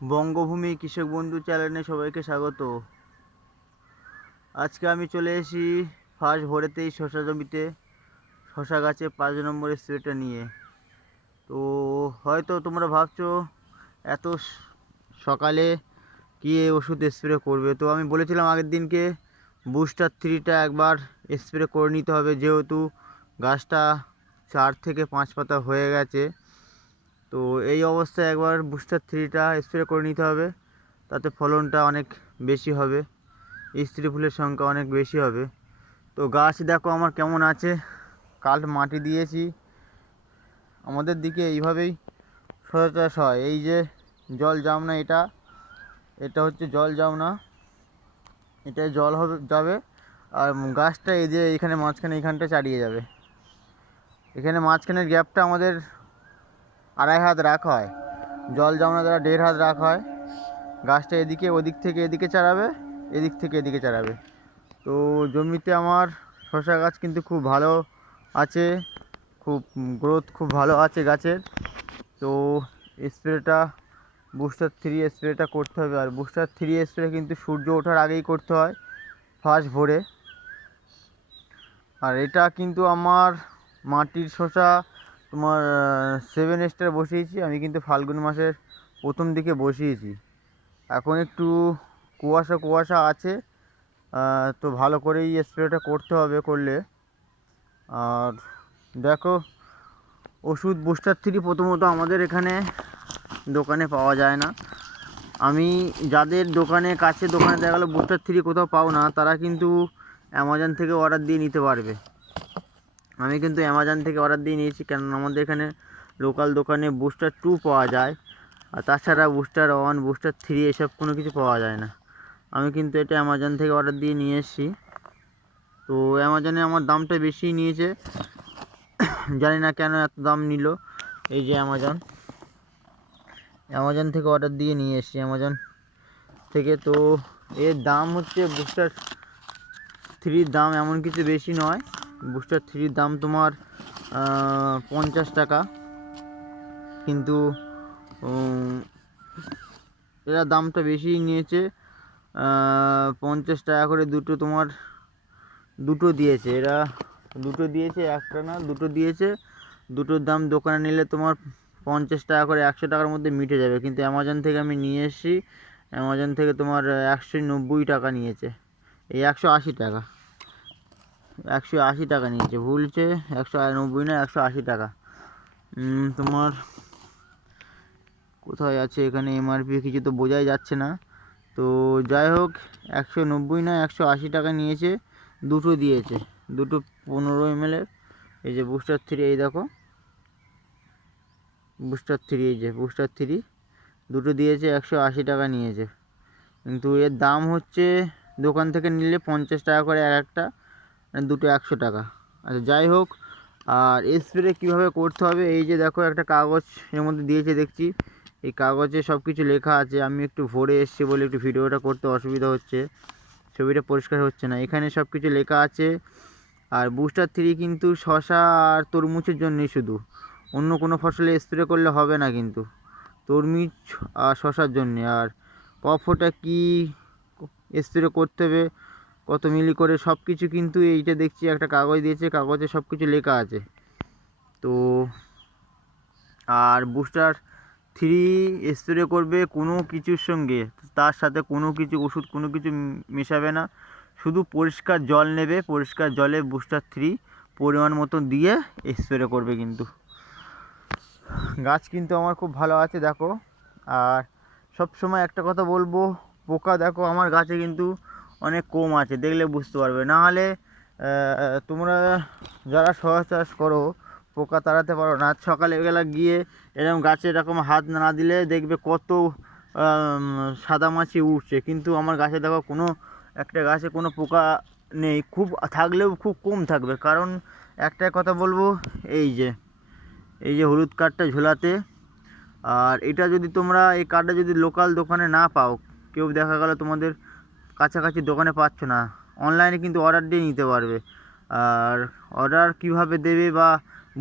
বঙ্গভূমি কৃষক বন্ধু চ্যানেলে সবাইকে স্বাগত। আজকে আমি চলে এসেছি ফার্স্ট ভোরেতেই শশা জমিতে শশা গাছে পাঁচ নম্বর স্প্রেটা নিয়ে। তো হয়তো তোমরা ভাবছ, এত সকালে কি ওষুধ স্প্রে করবে? তো আমি বলেছিলাম আগের দিনকে, বুস্টার থ্রিটা একবার স্প্রে করে নিতে হবে, যেহেতু গাছটা চার থেকে পাঁচ পাতা হয়ে গেছে। তো এই অবস্থায় একবার বুস্টার থ্রিটা স্প্রে করে নিতে হবে। তাতে ফলনটা অনেক বেশি হবে। স্ত্রী ফুলের সংখ্যা অনেক বেশি হবে। তো গাছ দেখো আমার কেমন আছে। কাল মাটি দিয়েছি। আমাদের দিকে এইভাবেই চাষ হয়। এই যে জল জামনা এটা এটা হচ্ছে জল জামনা এটায় জল হবে, যাবে। আর গাছটা এই যে এখানে মাঝখানে এইখানটা চালিয়ে যাবে। এখানে মাঝখানের গ্যাপটা আমাদের আড়াই হাত রাখা হয়। জল জমানো দ্বারা দেড় হাত রাখা হয়। গাছটা এদিকে, ওদিক থেকে এদিকে চালাবে এদিক থেকে এদিকে চালাবে তো জমিতে আমার শশা গাছ কিন্তু খুব ভালো আছে, খুব গ্রোথ খুব ভালো আছে গাছের। তো স্প্রেটা বুস্টার থ্রি স্প্রেটা করতে হবে। আর বুস্টার থ্রি স্প্রে কিন্তু সূর্য ওঠার আগেই করতে হয় ফার্স্ট ভোরে। আর এটা কিন্তু আমার মাটির শসা তোমার সেভেন স্টার বসিয়েছি, আমি কিন্তু ফাল্গুন মাসের প্রথম দিকে বসিয়েছি। এখন একটু কুয়াশা কুয়াশা আছে তো ভালো করেই স্প্রেটা করতে হবে করলে। আর দেখো, ওষুধ বুস্টার থ্রি প্রথমত আমাদের এখানে দোকানে পাওয়া যায় না। আমি যাদের দোকানে কাছে দোকানে দেখা গেলো বুস্টার থ্রি কোথাও পাও না, তারা কিন্তু অ্যামাজন থেকে অর্ডার দিয়ে নিতে পারবে। আমি কিন্তু অ্যামাজন থেকে অর্ডার দিয়ে নিয়েছি কেন আমাদের এখানে লোকাল দোকানে বুস্টার টু পাওয়া যায়। আর তাছাড়া বুস্টার ওয়ান বুস্টার থ্রি এসব কোনো কিছু পাওয়া যায় না। আমি কিন্তু এটা অ্যামাজন থেকে অর্ডার দিয়ে নিয়ে এসেছি। তো অ্যামাজনে আমার দামটা বেশি নিয়েছে। জানি না কেন এত দাম নিল। এই যে অ্যামাজন অ্যামাজন থেকে অর্ডার দিয়ে নিয়ে এসেছি অ্যামাজন থেকে। তো এর দাম হচ্ছে বুস্টার থ্রির দাম এমন কিছু বেশি নয়। বুস্টার থ্রির দাম তোমার পঞ্চাশ টাকা। কিন্তু এরা দামটা বেশি নিয়েছে পঞ্চাশ টাকা করে দুটো তোমার, দুটো দিয়েছে। এরা দুটো দিয়েছে, একটা না, দুটো দিয়েছে। দুটোর দাম দোকানে নিলে তোমার পঞ্চাশ টাকা করে একশো টাকার মধ্যে মিটে যাবে। কিন্তু অ্যামাজন থেকে আমি নিয়ে এসেছি অ্যামাজন থেকে তোমার একশো নব্বই টাকা নিয়েছে। এই একশো আশি টাকা। একশো আশি টাকা নিয়েছে, ভুলছে, একশো নব্বই না, একশো আশি টাকা। তোমার কোথায় আছে এখানে এমআরপি কিছু তো বোঝাই যাচ্ছে না। তো যাই হোক, একশো নব্বই না, একশো আশি টাকা নিয়েছে, দুটো দিয়েছে। দুটো পনেরো এমএলের এই যে বুস্টার থ্রি এই দেখো। বুস্টার থ্রি এই যে বুস্টার থ্রি দুটো দিয়েছে, একশো আশি টাকা নিয়েছে। কিন্তু এর দাম হচ্ছে, দোকান থেকে নিলে পঞ্চাশ টাকা করে এক একটা। দুটো একশো টাকা। আচ্ছা যাই হোক, আর স্প্রে কীভাবে করতে হবে, এই যে দেখো একটা কাগজ এর মধ্যে দিয়েছে, দেখছি। এই কাগজে সব কিছু লেখা আছে, আমি একটু ভোরে এসেছি বলে একটু ভিডিওটা করতে অসুবিধা হচ্ছে, ছবিটা পরিষ্কার হচ্ছে না। এখানে সব কিছু লেখা আছে, আর বুস্টার থ্রি কিন্তু শশা আর তরমুজের জন্যই শুধু। অন্য কোনো ফসলে স্প্রে করলে হবে না কিন্তু, তরমুজ আর শশার জন্যে। আর কফটা কি স্প্রে করতে হবে কত মিলি করে সব কিছু কিন্তু এইটা দেখছি, একটা কাগজ দিয়েছে, কাগজে সব কিছু লেখা আছে। তো আর বুস্টার থ্রি স্প্রে করবে কোনো কিছুর সঙ্গে, তার সাথে কোনো কিছু ওষুধ, কোনো কিছু মেশাবে না। শুধু পরিষ্কার জল নেবে, পরিষ্কার জলে বুস্টার থ্রি পরিমাণ মতো দিয়ে স্প্রে করবে কিন্তু। গাছ কিন্তু আমার খুব ভালো আছে, দেখো। আর সব সময় একটা কথা বলব, পোকা দেখো, আমার গাছে কিন্তু অনেক কম আছে, দেখলে বুঝতে পারবে। না হলে তোমরা যারা শশা চাষ করো, পোকা তাড়াতে পারো না। সকালবেলা গিয়ে এরকম গাছে এরকম হাত না দিলে দেখবে কত সাদা মাছি উঠছে। কিন্তু আমার গাছে দেখো কোনো, একটা গাছে কোনো পোকা নেই। খুব, থাকলেও খুব কম থাকবে। কারণ একটা কথা বলব, এই যে এই যে হলুদ কার্ডটা ঝোলাতে, আর এটা যদি তোমরা, এই কার্ডটা যদি লোকাল দোকানে না পাও, কেউ দেখা গেলো তোমাদের কাছাকাছি দোকানে পাচ্ছ না। অনলাইনে কিন্তু অর্ডার দিয়ে নিতে পারবে। আর অর্ডার কীভাবে দেবে বা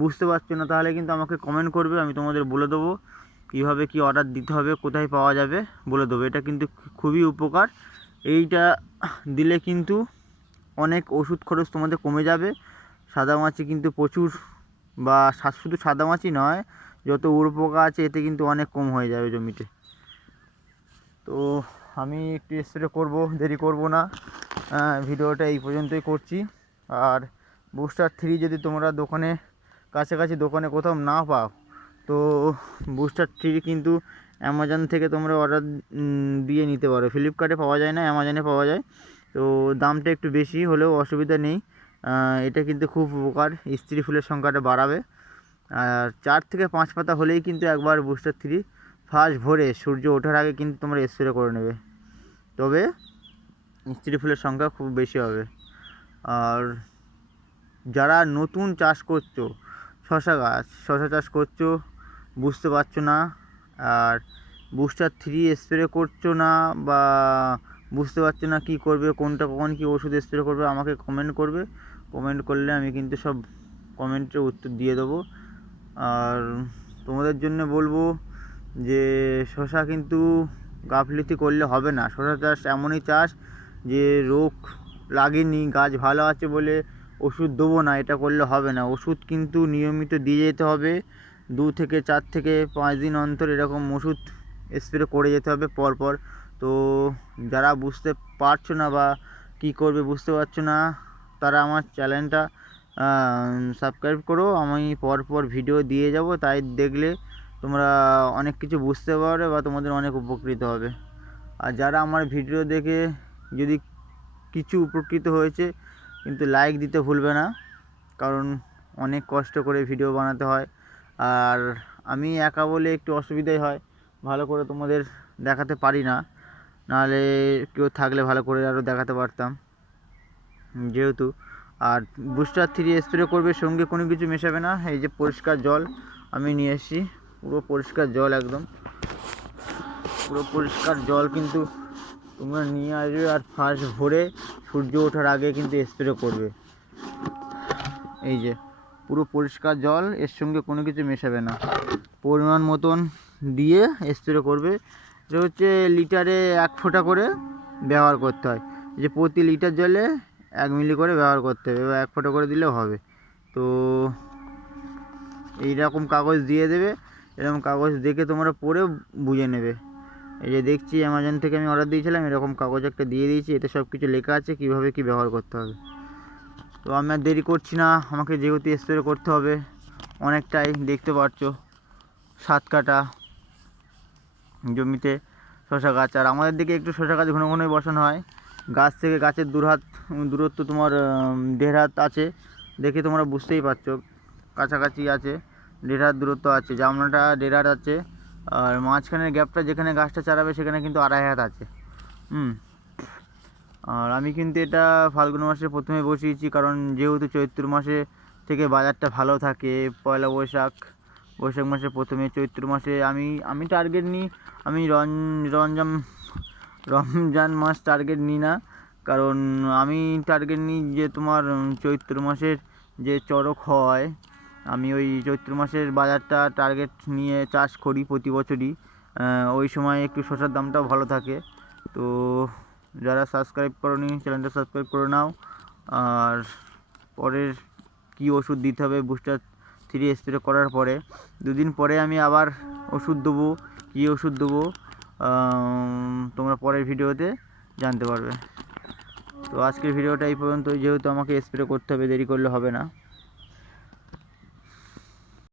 বুঝতে পারছ না, তাহলে কিন্তু আমাকে কমেন্ট করবে, আমি তোমাদের বলে দেবো কীভাবে কি অর্ডার দিতে হবে, কোথায় পাওয়া যাবে বলে দেবো। এটা কিন্তু খুবই উপকার। এইটা দিলে কিন্তু অনেক ওষুধ খরচ তোমাদের কমে যাবে। সাদা মাছি কিন্তু প্রচুর বা শুধু সাদা মাছি নয়, যত উড়পোকা আছে, এতে কিন্তু অনেক কম হয়ে যাবে জমিতে। তো আমি একটু স্প্রে করব, দেরি করব না। ভিডিওটা এই পর্যন্তই করছি। আর বুস্টার থ্রি যদি তোমরা দোকানে, কাছাকাছি দোকানে কোথাও না পাও, তো বুস্টার থ্রি কিন্তু অ্যামাজন থেকে তোমরা অর্ডার দিয়ে নিতে পারো। ফ্লিপকার্টে পাওয়া যায় না অ্যামাজনে পাওয়া যায়। তো দামটা একটু বেশি হলেও অসুবিধা নেই। এটা কিন্তু খুব উপকার, স্ত্রী ফুলের সংখ্যাটা বাড়াবে। আর চার থেকে পাঁচ পাতা হলেই কিন্তু একবার বুস্টার থ্রি ফার্স্ট ভোরে সূর্য ওঠার আগে কিন্তু তোমরা স্প্রে করে নেবে। তবে স্ত্রী ফুলের সংখ্যা খুব বেশি হবে। আর যারা নতুন চাষ করছ, শশা গাছ, শশা চাষ করছ, বুঝতে পারছ না, আর বুস্টার থ্রি স্প্রে করছ না, বা বুঝতে পারছ না কী করবে, কোনটা কখন কী ওষুধ স্প্রে করবে, আমাকে কমেন্ট করবে। কমেন্ট করলে আমি কিন্তু সব কমেন্টের উত্তর দিয়ে দেবো। আর তোমাদের জন্য বলব যে শশা কিন্তু গাফলিতি করলে হবে না। শশা চাষ এমনই চাষ যে রোগ লাগেনি, গাছ ভালো আছে বলে ওষুধ দেবো না, এটা করলে হবে না। ওষুধ কিন্তু নিয়মিত দিয়ে যেতে হবে। দু থেকে চার থেকে পাঁচ দিন অন্তর এরকম ওষুধ স্প্রে করে যেতে হবে পরপর। তো যারা বুঝতে পারছ না বা কী করবে বুঝতে পারছ না, তারা আমার চ্যানেলটা সাবস্ক্রাইব করো। আমি পরপর ভিডিও দিয়ে যাব, তাই দেখলে তোমরা অনেক কিছু বুঝতে পারবে বা তোমাদের অনেক উপকৃত হবে। আর যারা আমার ভিডিও দেখে যদি কিছু উপকৃত হয়েছে, কিন্তু লাইক দিতে ভুলবে না, কারণ অনেক কষ্ট করে ভিডিও বানাতে হয়। আর আমি একা বলে একটু অসুবিধাই হয়, ভালো করে তোমাদের দেখাতে পারি না। নাহলে কেউ থাকলে ভালো করে আরও দেখাতে পারতাম, যেহেতু। আর বুস্টার থ্রি স্প্রে করবে, সঙ্গে কোনো কিছু মেশাবে না, এই যে পরিষ্কার জল আমি নিয়ে এসেছি। পুরো পরিষ্কার জল একদম। পুরো পরিষ্কার জল কিন্তু তোমরা নিয়ে আসবে আর ফার্স্ট ভোরে সূর্য ওঠার আগে কিন্তু স্প্রে করবে। এই যে, পুরো পরিষ্কার জল, এর সঙ্গে কোনো কিছু মেশাবে না। পরিমাণ মতন দিয়ে স্প্রে করবে। এটা হচ্ছে লিটারে এক ফোঁটা করে ব্যবহার করতে হয়। যে প্রতি লিটার জলে এক মিলি করে ব্যবহার করতে হবে এক ফোঁটা করে দিলেও হবে। তো এই রকম কাগজ দিয়ে দেবে। এরকম কাগজ দেখে তোমরা পড়ে বুঝে নেবে। এই যে দেখছি অ্যামাজন থেকে আমি অর্ডার দিয়েছিলাম, এরকম কাগজ একটা দিয়ে দিয়েছি, এতে সব কিছু লেখা আছে, কীভাবে কী ব্যবহার করতে হবে। তো আমি আর দেরি করছি না, আমাকে যেহেতু স্প্রে করতে হবে, অনেকটাই দেখতে পাচ্ছ সাত কাটা জমিতে শশা গাছ। আর আমাদের দিকে একটু শশা গাছ ঘন ঘনই বসানো হয়। গাছ থেকে গাছের দূরহাত, দূরত্ব তোমার দেড় হাত আছে, দেখে তোমরা বুঝতেই পারছ, কাছাকাছি আছে। হাত দূরত্ব আছে জামনাটা হাত আছে, আর মাঝখানের গ্যাপটা যেখানে গাছটা চারাবে সেখানে কিন্তু আড়াই হাত আছে। হুম। আর আমি কিন্তু এটা ফাল্গুন মাসে প্রথমে বসিয়েছি, কারণ যেহেতু চৈত্র মাসে থেকে বাজারটা ভালো থাকে, পয়লা বৈশাখ বৈশাখ মাসে প্রথমে, চৈত্র মাসে আমি আমি টার্গেট নিই, আমি রন রমজান রমজান মাস টার্গেট নিই না, কারণ আমি টার্গেট নিই যে তোমার চৈত্র মাসের যে চড়ক হয় আমি ওই চৈত্র মাসের বাজারটা টার্গেট নিয়ে চাষ করি প্রতি বছরই। ওই সময় একটু শসার দামটাও ভালো থাকে। তো যারা সাবস্ক্রাইব করনি চ্যানেলটা সাবস্ক্রাইব করে নাও। আর পরের কী ওষুধ দিতে হবে বুস্টার থ্রি স্প্রে করার পরে। দুদিন পরে আমি আবার ওষুধ দেবো। কী ওষুধ দেবো? তোমরা পরের ভিডিওতে জানতে পারবে। তো আজকের ভিডিওটা এই পর্যন্ত যেহেতু আমাকে স্প্রে করতে হবে, দেরি করলে হবে না।